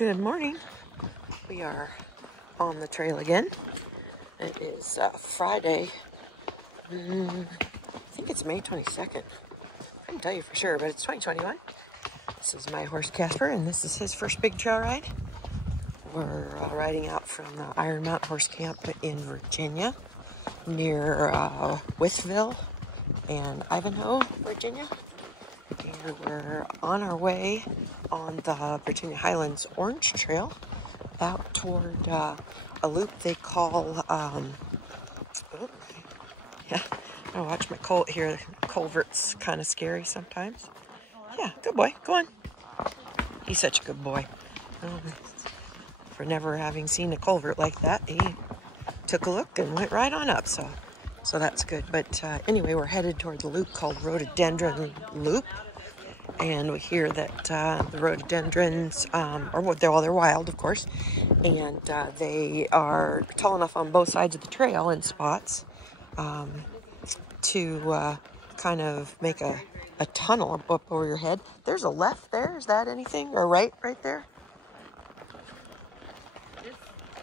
Good morning. We are on the trail again. It is Friday. I think it's May 22nd. I couldn't tell you for sure, but it's 2021. This is my horse Kasper, and this is his first big trail ride. We're riding out from the Iron Mountain Horse Camp in Virginia, near Withville and Ivanhoe, Virginia. And we're on our way on the Virginia Highlands Orange Trail out toward a loop they call, yeah, I watch my colt here. The culvert's kind of scary sometimes. Yeah, good boy, go on. He's such a good boy. For never having seen a culvert like that, he took a look and went right on up, so that's good. But anyway, we're headed toward the loop called Rhododendron Loop. And we hear that the rhododendrons, they're wild, of course, and they are tall enough on both sides of the trail in spots to kind of make a tunnel up over your head. There's a left there. Is that anything? Or right there? This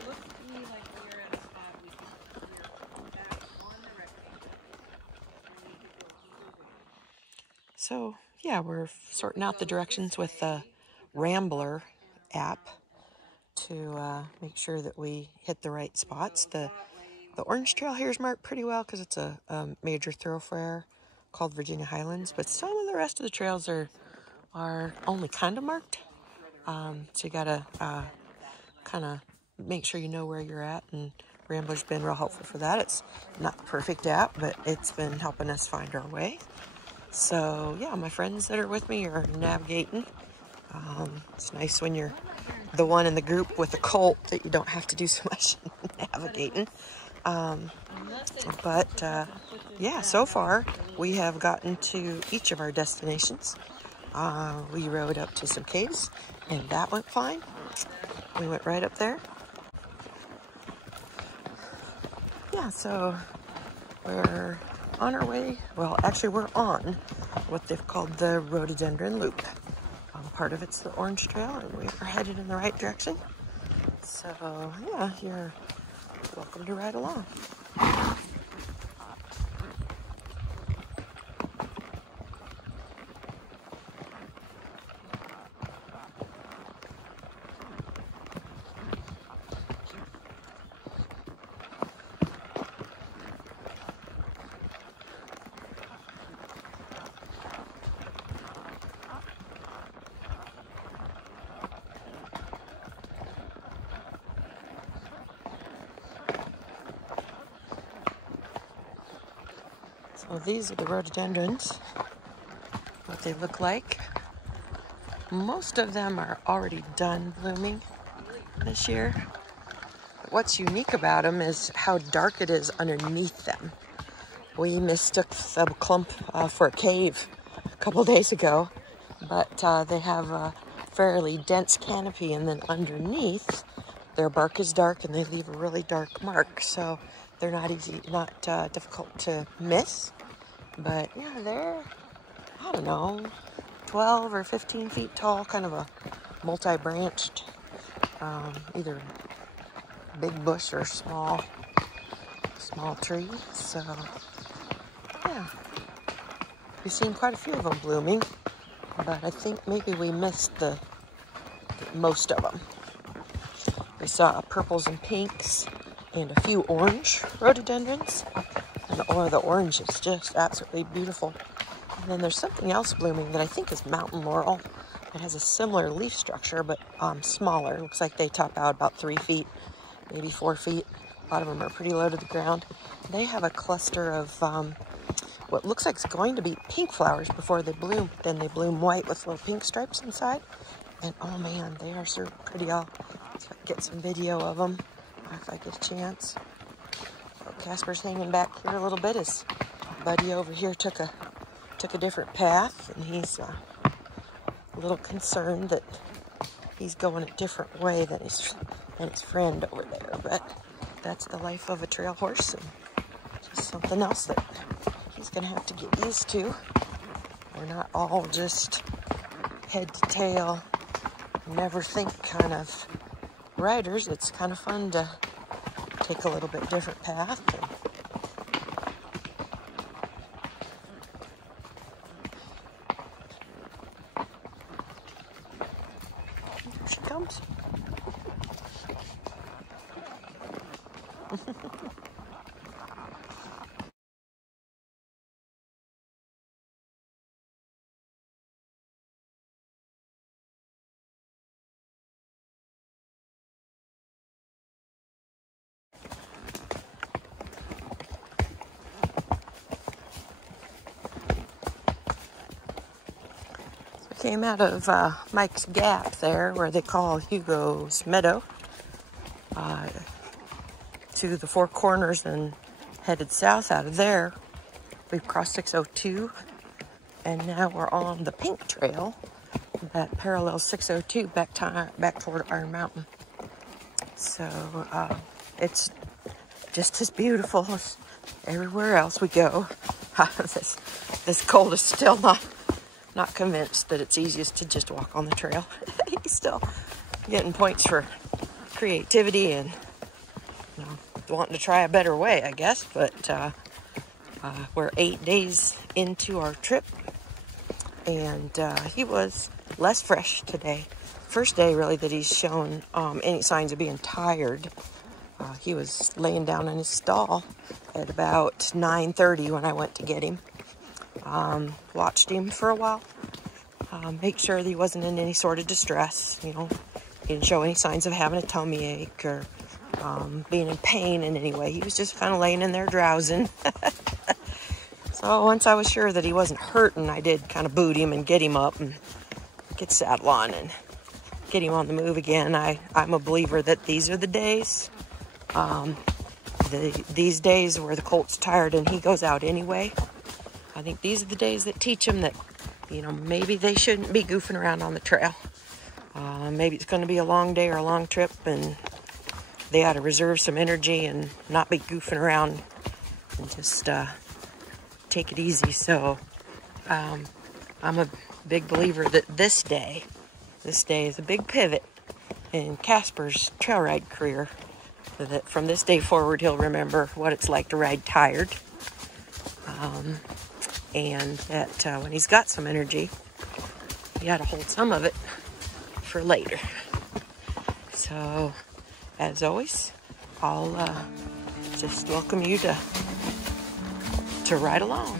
looks to me like we're at a spot we can clear back on the rectangle and we could go moving. So, yeah, we're sorting out the directions with the Rambler app to make sure that we hit the right spots. The Orange Trail here is marked pretty well because it's a major thoroughfare called Virginia Highlands, but some of the rest of the trails are only kind of marked. So you gotta kind of make sure you know where you're at, and Rambler's been real helpful for that. It's not the perfect app, but it's been helping us find our way. So yeah, my friends that are with me are navigating. It's nice when you're the one in the group with a colt that you don't have to do so much navigating. Yeah, so far we have gotten to each of our destinations. We rode up to some caves, and that went fine. We went right up there. Yeah, so we're on our way. Well, actually, we're on what they've called the Rhododendron Loop. Part of it's the Orange Trail, and we are headed in the right direction. So, yeah, you're welcome to ride along. So these are the rhododendrons, what they look like. Most of them are already done blooming this year. But what's unique about them is how dark it is underneath them. We mistook the clump for a cave a couple days ago, but they have a fairly dense canopy, and then underneath their bark is dark and they leave a really dark mark. So they're not difficult to miss. But yeah, they're, I don't know, 12 or 15 feet tall, kind of a multi-branched, either big bush or small tree. So yeah, we've seen quite a few of them blooming, but I think maybe we missed the most of them. We saw purples and pinks and a few orange rhododendrons. And the orange is just absolutely beautiful. And then there's something else blooming that I think is mountain laurel. It has a similar leaf structure, but smaller. It looks like they top out about 3 feet, maybe 4 feet. A lot of them are pretty low to the ground. They have a cluster of what looks like it's going to be pink flowers before they bloom. Then they bloom white with little pink stripes inside. And oh man, they are so pretty. I'll get some video of them if I get a chance. Kasper's hanging back here a little bit. His buddy over here took a different path, and he's a little concerned that he's going a different way than his friend over there. But that's the life of a trail horse, and just something else that he's gonna have to get used to. We're not all just head to tail never think kind of riders, it's kind of fun to take a little bit different path. Here she comes. Came out of Mike's Gap there, where they call Hugo's Meadow, to the Four Corners and headed south out of there. We've crossed 602, and now we're on the Pink Trail that parallels 602 back toward Iron Mountain. So it's just as beautiful as everywhere else we go. This cold is still not convinced that it's easiest to just walk on the trail. He's still getting points for creativity and wanting to try a better way, I guess. But we're 8 days into our trip, and he was less fresh today. First day, really, that he's shown any signs of being tired. He was laying down in his stall at about 9:30 when I went to get him. Watched him for a while, make sure that he wasn't in any sort of distress. He didn't show any signs of having a tummy ache or being in pain in any way. He was just kind of laying in there drowsing. So once I was sure that he wasn't hurting, I did kind of boot him and get him up and get saddle on and get him on the move again. I'm a believer that these are the days. These days where the colt's tired and he goes out anyway. I think these are the days that teach him that, maybe they shouldn't be goofing around on the trail. Maybe it's going to be a long day or a long trip, and they ought to reserve some energy and not be goofing around and just take it easy. So I'm a big believer that this day is a big pivot in Kasper's trail ride career. That from this day forward, he'll remember what it's like to ride tired. And that when he's got some energy, he ought to hold some of it for later. So, as always, I'll just welcome you to ride along.